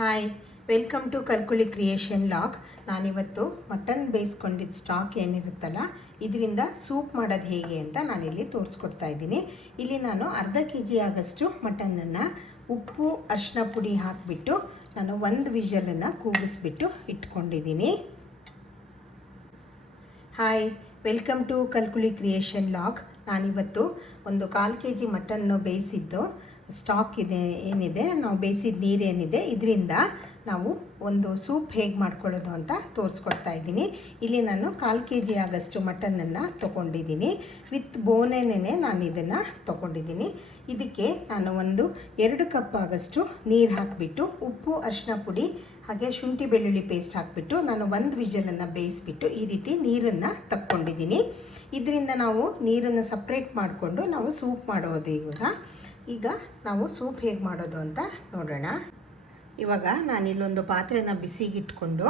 Hi, welcome to Kalkuli creation log. ನಾನಿವತ್ತು mutton ಬೇಯಿಸ್ಕೊಂಡಿದ್ದ stock ಏನಿರುತ್ತಲ್ಲ, ಇದರಿಂದ ಸೂಪ್ ಮಾಡೋದು ಹೇಗೆ ಅಂತ ನಾನಿಲ್ಲಿ ತೋರಿಸ್ಕೊಡ್ತಾ ಇದ್ದೀನಿ. ಇಲ್ಲಿ ನಾನು ಅರ್ಧ kg ಆಗಷ್ಟು ಮಟನನ್ನು ಉಪ್ಪು ಅರಿಶಿನ ಪುಡಿ ಹಾಕಿಬಿಟ್ಟು ನಾನು ಒಂದು ವಿಷಲನ್ನು ಕೂಗಿಸ್ಬಿಟ್ಟು ಇಟ್ಕೊಂಡಿದ್ದೀನಿ. Hi, welcome to Kalkuli creation log. ನಾನಿವತ್ತು ಒಂದು 1/4 kg ಮಟನ್ನು ಬೇಯಿಸಿದ್ದು ಸ್ಟಾಕ್ ಇದೆ ಏನಿದೆ, ನಾವು ಬೇಯಿಸಿದ ನೀರೇನಿದೆ, ಇದರಿಂದ ನಾವು ಒಂದು ಸೂಪ್ ಹೇಗೆ ಮಾಡ್ಕೊಳ್ಳೋದು ಅಂತ ತೋರಿಸ್ಕೊಡ್ತಾ ಇದ್ದೀನಿ. ಇಲ್ಲಿ ನಾನು 1/4 kg ಆಗಷ್ಟು ಮಟನನ್ನು ತೊಗೊಂಡಿದ್ದೀನಿ. ವಿತ್ ಬೋನೇನೇ ನಾನು ಇದನ್ನು ತೊಗೊಂಡಿದ್ದೀನಿ. ಇದಕ್ಕೆ ನಾನು 2 ಕಪ್ ಆಗಷ್ಟು ನೀರು ಹಾಕಿಬಿಟ್ಟು ಉಪ್ಪು ಅರಿಶಿನ ಪುಡಿ ಹಾಗೆ ಶುಂಠಿ ಬೆಳ್ಳುಳ್ಳಿ ಪೇಸ್ಟ್ ಹಾಕಿಬಿಟ್ಟು ನಾನು 1 ವಿಷಲನ್ನು ಬೇಯಿಸ್ಬಿಟ್ಟು ಈ ರೀತಿ ನೀರನ್ನು ತಕ್ಕೊಂಡಿದ್ದೀನಿ. ಇದರಿಂದ ನಾವು ನೀರನ್ನು ಸಪ್ರೇಟ್ ಮಾಡಿಕೊಂಡು ನಾವು ಸೂಪ್ ಮಾಡೋದು. ಈಗ ನಾವು ಸೂಪ್ ಹೇಗೆ ಮಾಡೋದು ಅಂತ ನೋಡೋಣ. ಇವಾಗ ನಾನಿಲ್ಲೊಂದು ಪಾತ್ರೆನ ಬಿಸಿಗಿಟ್ಕೊಂಡು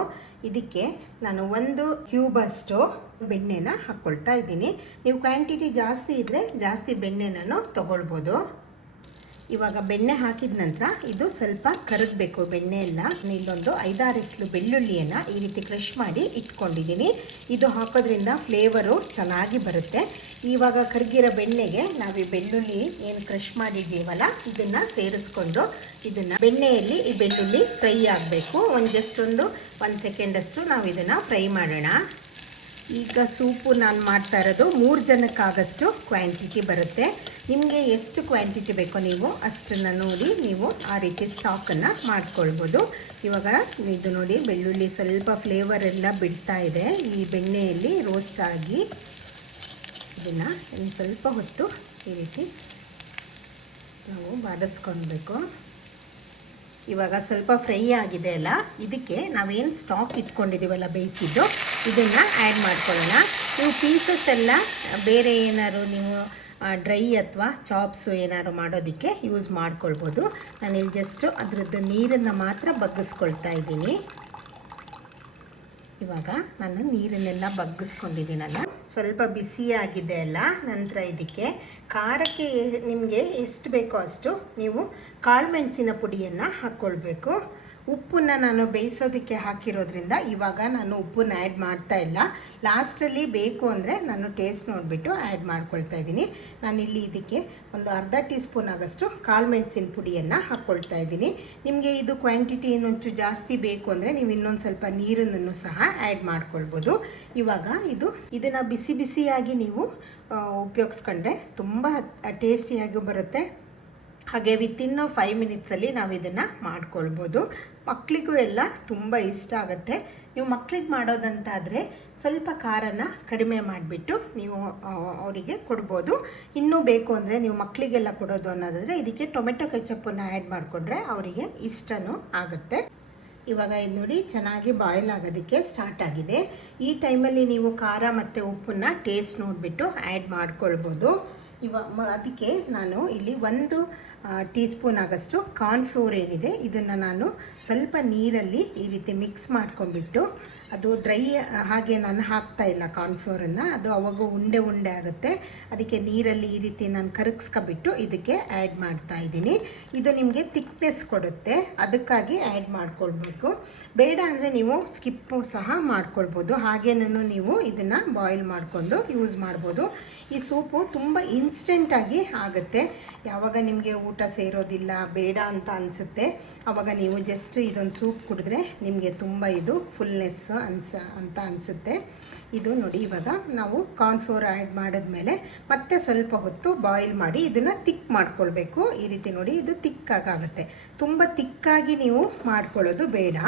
ಇದಕ್ಕೆ ನಾನು 1 ಕ್ಯೂಬಷ್ಟು ಬೆಣ್ಣೆನ ಹಾಕ್ಕೊಳ್ತಾ ಇದ್ದೀನಿ. ನೀವು ಕ್ವಾಂಟಿಟಿ ಜಾಸ್ತಿ ಇದ್ದರೆ ಜಾಸ್ತಿ ಬೆಣ್ಣೆನೂ ತೊಗೊಳ್ಬೋದು. ಇವಾಗ ಬೆಣ್ಣೆ ಹಾಕಿದ ನಂತರ ಇದು ಸ್ವಲ್ಪ ಕರಗಬೇಕು ಬೆಣ್ಣೆ ಎಲ್ಲ. ಇಲ್ಲೊಂದು 5-6 ಎಸಳು ಬೆಳ್ಳುಳ್ಳಿಯನ್ನು ಈ ರೀತಿ ಕ್ರಷ್ ಮಾಡಿ ಇಟ್ಕೊಂಡಿದ್ದೀನಿ. ಇದು ಹಾಕೋದ್ರಿಂದ ಫ್ಲೇವರು ಚೆನ್ನಾಗಿ ಬರುತ್ತೆ. ಇವಾಗ ಕರಗಿರೋ ಬೆಣ್ಣೆಗೆ ನಾವು ಈ ಬೆಳ್ಳುಳ್ಳಿ ಏನು ಕ್ರಷ್ ಮಾಡಿದ್ದೀವಲ್ಲ ಇದನ್ನು ಸೇರಿಸ್ಕೊಂಡು ಇದನ್ನು ಬೆಣ್ಣೆಯಲ್ಲಿ ಈ ಬೆಳ್ಳುಳ್ಳಿ ಫ್ರೈ ಆಗಬೇಕು. ಜಸ್ಟ್ 1 ಸೆಕೆಂಡಷ್ಟು ನಾವು ಇದನ್ನು ಫ್ರೈ ಮಾಡೋಣ. ಈಗ ಸೂಪು ನಾನು ಮಾಡ್ತಾ ಇರೋದು 3 ಜನಕ್ಕಾಗಷ್ಟು ಕ್ವಾಂಟಿಟಿ ಬರುತ್ತೆ. ನಿಮಗೆ ಎಷ್ಟು ಕ್ವಾಂಟಿಟಿ ಬೇಕೋ ನೀವು ಅಷ್ಟನ್ನು ನೋಡಿ ನೀವು ಆ ರೀತಿ ಸ್ಟಾಕನ್ನು ಮಾಡ್ಕೊಳ್ಬೋದು. ಇವಾಗ ಇದು ನೋಡಿ, ಬೆಳ್ಳುಳ್ಳಿ ಸ್ವಲ್ಪ ಫ್ಲೇವರ್ ಎಲ್ಲ ಬಿಡ್ತಾ ಇದೆ ಈ ಬೆಣ್ಣೆಯಲ್ಲಿ ರೋಸ್ಟ್ ಆಗಿ. ಇದನ್ನು ಒಂದು ಸ್ವಲ್ಪ ಹೊತ್ತು ಈ ರೀತಿ ನಾವು ಬಾಡಿಸ್ಕೊಳ್ಬೇಕು. ಇವಾಗ ಸ್ವಲ್ಪ ಫ್ರೈ ಆಗಿದೆ ಅಲ್ಲ, ಇದಕ್ಕೆ ನಾವೇನು ಸ್ಟಾಕ್ ಇಟ್ಕೊಂಡಿದ್ದೀವಲ್ಲ ಬೇಯಿಸಿದ್ದು, ಇದನ್ನು ಆ್ಯಡ್ ಮಾಡ್ಕೊಳ್ಳೋಣ. ನೀವು ಪೀಸಸ್ ಎಲ್ಲ ಬೇರೆ ಏನಾದ್ರು ನೀವು ಡ್ರೈ ಅಥವಾ ಚಾಪ್ಸು ಏನಾದ್ರು ಮಾಡೋದಕ್ಕೆ ಯೂಸ್ ಮಾಡ್ಕೊಳ್ಬೋದು. ನಾನಿಲ್ಲಿ ಜಸ್ಟ್ ಅದರದ್ದು ನೀರನ್ನು ಮಾತ್ರ ಬಗ್ಗಿಸ್ಕೊಳ್ತಾ ಇದ್ದೀನಿ. ಇವಾಗ ನಾನು ನೀರನ್ನೆಲ್ಲ ಬಗ್ಗಿಸ್ಕೊಂಡಿದ್ದೀನಲ್ಲ, ಸ್ವಲ್ಪ ಬಿಸಿಯಾಗಿದೆ ಅಲ್ಲ. ನಂತರ ಇದಕ್ಕೆ ಖಾರಕ್ಕೆ ನಿಮಗೆ ಎಷ್ಟು ಬೇಕೋ ಅಷ್ಟು ನೀವು ಕಾಳುಮೆಣಸಿನ ಪುಡಿಯನ್ನು ಹಾಕ್ಕೊಳ್ಬೇಕು. ಉಪ್ಪನ್ನು ನಾನು ಬೇಯಿಸೋದಕ್ಕೆ ಹಾಕಿರೋದ್ರಿಂದ ಇವಾಗ ನಾನು ಉಪ್ಪನ್ನು ಆ್ಯಡ್ ಮಾಡ್ತಾ ಇಲ್ಲ. ಲಾಸ್ಟಲ್ಲಿ ಬೇಕು ಅಂದರೆ ನಾನು ಟೇಸ್ಟ್ ನೋಡಿಬಿಟ್ಟು ಆ್ಯಡ್ ಮಾಡ್ಕೊಳ್ತಾ ಇದ್ದೀನಿ. ನಾನಿಲ್ಲಿ ಇದಕ್ಕೆ ಒಂದು ಅರ್ಧ ಟೀ ಸ್ಪೂನ್ ಆಗಷ್ಟು ಕಾಳುಮೆಣಸಿನ ಪುಡಿಯನ್ನು ಹಾಕ್ಕೊಳ್ತಾ ಇದ್ದೀನಿ. ನಿಮಗೆ ಇದು ಕ್ವಾಂಟಿಟಿ ಇನ್ನೊಂಚು ಜಾಸ್ತಿ ಬೇಕು ಅಂದರೆ ನೀವು ಇನ್ನೊಂದು ಸ್ವಲ್ಪ ನೀರನ್ನು ಸಹ ಆ್ಯಡ್ ಮಾಡ್ಕೊಳ್ಬೋದು. ಇವಾಗ ಇದನ್ನು ಬಿಸಿ ಬಿಸಿಯಾಗಿ ನೀವು ಉಪಯೋಗಿಸ್ಕೊಂಡ್ರೆ ತುಂಬ ಟೇಸ್ಟಿಯಾಗಿ ಬರುತ್ತೆ. ಹಾಗೆ ವಿತಿನ್ 5 ಮಿನಿಟ್ಸಲ್ಲಿ ನಾವು ಇದನ್ನು ಮಾಡ್ಕೊಳ್ಬೋದು. ಮಕ್ಕಳಿಗೂ ಎಲ್ಲ ತುಂಬ ಇಷ್ಟ ಆಗುತ್ತೆ. ನೀವು ಮಕ್ಕಳಿಗೆ ಮಾಡೋದಂತಾದರೆ ಸ್ವಲ್ಪ ಖಾರನ ಕಡಿಮೆ ಮಾಡಿಬಿಟ್ಟು ನೀವು ಅವರಿಗೆ ಕೊಡ್ಬೋದು. ಇನ್ನೂ ಬೇಕು ಅಂದರೆ ನೀವು ಮಕ್ಕಳಿಗೆಲ್ಲ ಕೊಡೋದು ಅನ್ನೋದಾದರೆ ಇದಕ್ಕೆ ಟೊಮೆಟೊ ಕೆಚಪ್ಪನ್ನು ಆ್ಯಡ್ ಮಾಡಿಕೊಂಡ್ರೆ ಅವರಿಗೆ ಇಷ್ಟನೂ ಆಗುತ್ತೆ. ಇವಾಗ ಇದು ನೋಡಿ, ಚೆನ್ನಾಗಿ ಬಾಯ್ಲ್ ಆಗೋದಕ್ಕೆ ಸ್ಟಾರ್ಟ್ ಆಗಿದೆ. ಈ ಟೈಮಲ್ಲಿ ನೀವು ಖಾರ ಮತ್ತು ಉಪ್ಪನ್ನು ಟೇಸ್ಟ್ ನೋಡಿಬಿಟ್ಟು ಆ್ಯಡ್ ಮಾಡ್ಕೊಳ್ಬೋದು. ಅದಕ್ಕೆ ನಾನು ಇಲ್ಲಿ 1 ಟೀ ಸ್ಪೂನ್ ಆಗಷ್ಟು ಕಾರ್ನ್ಫ್ಲೋರ್ ಏನಿದೆ ಇದನ್ನು ನಾನು ಸ್ವಲ್ಪ ನೀರಲ್ಲಿ ಈ ರೀತಿ ಮಿಕ್ಸ್ ಮಾಡ್ಕೊಂಡ್ಬಿಟ್ಟು, ಅದು ಡ್ರೈ ಹಾಗೆ ನಾನು ಹಾಕ್ತಾ ಇಲ್ಲ ಕಾರ್ನ್ಫ್ಲೋರನ್ನು, ಅದು ಅವಾಗ ಉಂಡೆ ಉಂಡೆ ಆಗುತ್ತೆ. ಅದಕ್ಕೆ ನೀರಲ್ಲಿ ಈ ರೀತಿ ನಾನು ಕರಗಿಸ್ಕೊಬಿಟ್ಟು ಇದಕ್ಕೆ ಆ್ಯಡ್ ಮಾಡ್ತಾ ಇದ್ದೀನಿ. ಇದು ನಿಮಗೆ ಥಿಕ್ನೆಸ್ ಕೊಡುತ್ತೆ, ಅದಕ್ಕಾಗಿ ಆ್ಯಡ್ ಮಾಡ್ಕೊಳ್ಬೇಕು. ಬೇಡ ಅಂದರೆ ನೀವು ಸ್ಕಿಪ್ಪು ಸಹ ಮಾಡ್ಕೊಳ್ಬೋದು. ಹಾಗೇನೂ ನೀವು ಇದನ್ನು ಬಾಯ್ಲ್ ಮಾಡಿಕೊಂಡು ಯೂಸ್ ಮಾಡ್ಬೋದು. ಈ ಸೂಪು ತುಂಬ ಇನ್ಸ್ಟೆಂಟಾಗಿ ಆಗುತ್ತೆ. ಯಾವಾಗ ನಿಮಗೆ ಊಟ ಸೇರೋದಿಲ್ಲ ಬೇಡ ಅಂತ ಅನಿಸುತ್ತೆ ಆವಾಗ ನೀವು ಜಸ್ಟ್ ಇದೊಂದು ಸೂಪ್ ಕುಡಿದ್ರೆ ನಿಮಗೆ ತುಂಬ ಇದು ಫುಲ್ನೆಸ್ ಅಂತ ಅನಿಸುತ್ತೆ. ಇದು ನೋಡಿ, ಇವಾಗ ನಾವು ಕಾರ್ನ್ಫ್ಲೋರ್ ಆ್ಯಡ್ ಮಾಡಿದ್ಮೇಲೆ ಮತ್ತೆ ಸ್ವಲ್ಪ ಹೊತ್ತು ಬಾಯ್ಲ್ ಮಾಡಿ ಇದನ್ನು ತಿಕ್ ಮಾಡ್ಕೊಳ್ಬೇಕು. ಈ ರೀತಿ ನೋಡಿ, ಇದು ತಿಕ್ಕಾಗುತ್ತೆ. ತುಂಬ ತಿಕ್ಕಾಗಿ ನೀವು ಮಾಡ್ಕೊಳ್ಳೋದು ಬೇಡ.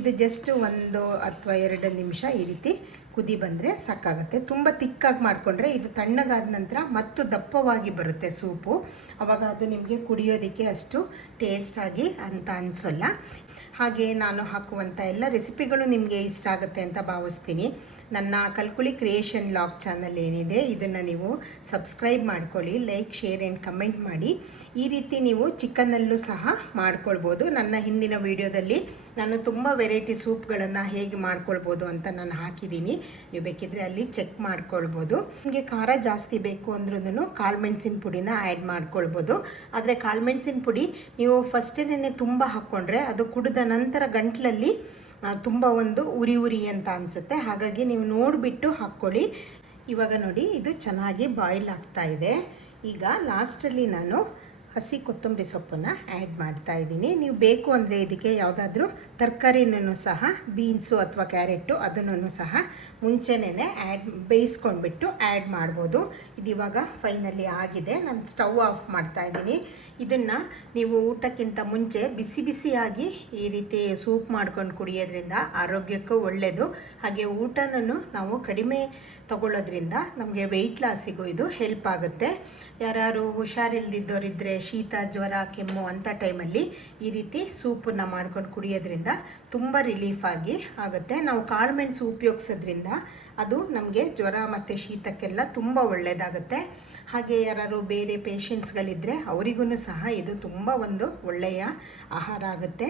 ಇದು ಜಸ್ಟ್ 1 ಅಥವಾ 2 ನಿಮಿಷ ಈ ರೀತಿ ಕುದಿ ಬಂದರೆ ಸಾಕಾಗುತ್ತೆ. ತುಂಬ ತಿಕ್ಕಾಗಿ ಮಾಡಿಕೊಂಡ್ರೆ ಇದು ತಣ್ಣಗಾದ ನಂತರ ಮತ್ತು ದಪ್ಪವಾಗಿ ಬರುತ್ತೆ ಸೂಪು. ಆವಾಗ ಅದು ನಿಮಗೆ ಕುಡಿಯೋದಕ್ಕೆ ಅಷ್ಟು ಟೇಸ್ಟಾಗಿ ಅಂತ ಅನಿಸೋಲ್ಲ. ಹಾಗೆ ನಾನು ಹಾಕುವಂಥ ಎಲ್ಲ ರೆಸಿಪಿಗಳು ನಿಮಗೆ ಇಷ್ಟ ಆಗುತ್ತೆ ಅಂತ ಭಾವಿಸ್ತೀನಿ. ನನ್ನ ಕಲ್ಕುಳಿ ಕ್ರಿಯೇಷನ್ ಲಾಗ್ ಚಾನಲ್ ಏನಿದೆ ಇದನ್ನು ನೀವು ಸಬ್ಸ್ಕ್ರೈಬ್ ಮಾಡ್ಕೊಳ್ಳಿ, ಲೈಕ್, ಶೇರ್ ಆ್ಯಂಡ್ ಕಮೆಂಟ್ ಮಾಡಿ. ಈ ರೀತಿ ನೀವು ಚಿಕನ್ನಲ್ಲೂ ಸಹ ಮಾಡ್ಕೊಳ್ಬೋದು. ನನ್ನ ಹಿಂದಿನ ವಿಡಿಯೋದಲ್ಲಿ ನಾನು ತುಂಬ ವೆರೈಟಿ ಸೂಪ್ಗಳನ್ನು ಹೇಗೆ ಮಾಡ್ಕೊಳ್ಬೋದು ಅಂತ ನಾನು ಹಾಕಿದ್ದೀನಿ, ನೀವು ಬೇಕಿದ್ರೆ ಅಲ್ಲಿ ಚೆಕ್ ಮಾಡ್ಕೊಳ್ಬೋದು. ನಿಮಗೆ ಖಾರ ಜಾಸ್ತಿ ಬೇಕು ಅಂದ್ರೂ ಕಾಳುಮೆಣಸಿನ ಪುಡಿನ ಆ್ಯಡ್ ಮಾಡ್ಕೊಳ್ಬೋದು. ಆದರೆ ಕಾಳುಮೆಣಸಿನ ಪುಡಿ ನೀವು ಫಸ್ಟೇನೆ ತುಂಬ ಹಾಕ್ಕೊಂಡ್ರೆ ಅದು ಕುಡಿದ ನಂತರ ಗಂಟಲಲ್ಲಿ ತುಂಬ ಒಂದು ಉರಿ ಅಂತ ಅನಿಸುತ್ತೆ. ಹಾಗಾಗಿ ನೀವು ನೋಡಿಬಿಟ್ಟು ಹಾಕ್ಕೊಳ್ಳಿ. ಇವಾಗ ನೋಡಿ, ಇದು ಚೆನ್ನಾಗಿ ಬಾಯ್ಲ್ ಆಗ್ತಾ ಇದೆ. ಈಗ ಲಾಸ್ಟಲ್ಲಿ ನಾನು ಹಸಿ ಕೊತ್ತಂಬರಿ ಸೊಪ್ಪನ್ನು ಆ್ಯಡ್ ಮಾಡ್ತಾ ಇದ್ದೀನಿ. ನೀವು ಬೇಕು ಅಂದರೆ ಇದಕ್ಕೆ ಯಾವುದಾದ್ರೂ ತರಕಾರಿನೂ ಸಹ, ಬೀನ್ಸು ಅಥವಾ ಕ್ಯಾರೆಟು ಅದನ್ನು ಸಹ ಮುಂಚೆನೇ ಬೇಯಿಸ್ಕೊಂಡ್ಬಿಟ್ಟು ಆ್ಯಡ್ ಮಾಡ್ಬೋದು. ಇದು ಇವಾಗ ಫೈನಲಿ ಆಗಿದೆ. ನಾನು ಸ್ಟವ್ ಆಫ್ ಮಾಡ್ತಾ ಇದ್ದೀನಿ. ಇದನ್ನು ನೀವು ಊಟಕ್ಕಿಂತ ಮುಂಚೆ ಬಿಸಿಯಾಗಿ ಈ ರೀತಿ ಸೂಪ್ ಮಾಡ್ಕೊಂಡು ಕುಡಿಯೋದ್ರಿಂದ ಆರೋಗ್ಯಕ್ಕೂ ಒಳ್ಳೆಯದು. ಹಾಗೆ ಊಟನೂ ನಾವು ಕಡಿಮೆ ತಗೊಳ್ಳೋದ್ರಿಂದ ನಮಗೆ ವೆಯ್ಟ್ ಲಾಸಿಗೂ ಇದು ಹೆಲ್ಪ್ ಆಗುತ್ತೆ. ಯಾರು ಹುಷಾರಿಲ್ದಿದ್ದವರಿದ್ದರೆ, ಶೀತ, ಜ್ವರ, ಕೆಮ್ಮು ಅಂಥ ಟೈಮಲ್ಲಿ ಈ ರೀತಿ ಸೂಪನ್ನು ಮಾಡ್ಕೊಂಡು ಕುಡಿಯೋದ್ರಿಂದ ತುಂಬ ರಿಲೀಫ್ ಆಗುತ್ತೆ. ನಾವು ಕಾಳುಮೆಣಸು ಉಪಯೋಗಿಸೋದ್ರಿಂದ ಅದು ನಮಗೆ ಜ್ವರ ಮತ್ತು ಶೀತಕ್ಕೆಲ್ಲ ತುಂಬ ಒಳ್ಳೆಯದಾಗುತ್ತೆ. ಹಾಗೆ ಯಾರು ಬೇರೆ ಪೇಷಂಟ್ಸ್ಗಳಿದ್ದರೆ ಅವರಿಗೂ ಸಹ ಇದು ತುಂಬ ಒಂದು ಒಳ್ಳೆಯ ಆಹಾರ ಆಗುತ್ತೆ.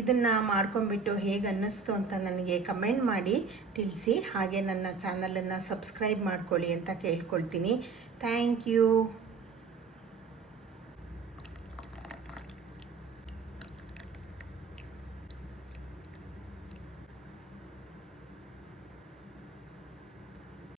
ಇದನ್ನು ಮಾಡ್ಕೊಂಬಿಟ್ಟು ಹೇಗೆ ಅನ್ನಿಸ್ತು ಅಂತ ನನಗೆ ಕಮೆಂಟ್ ಮಾಡಿ ತಿಳಿಸಿ. ಹಾಗೆ ನನ್ನ ಚಾನಲನ್ನು ಸಬ್ಸ್ಕ್ರೈಬ್ ಮಾಡ್ಕೊಳ್ಳಿ ಅಂತ ಕೇಳ್ಕೊಳ್ತೀನಿ. Thank you.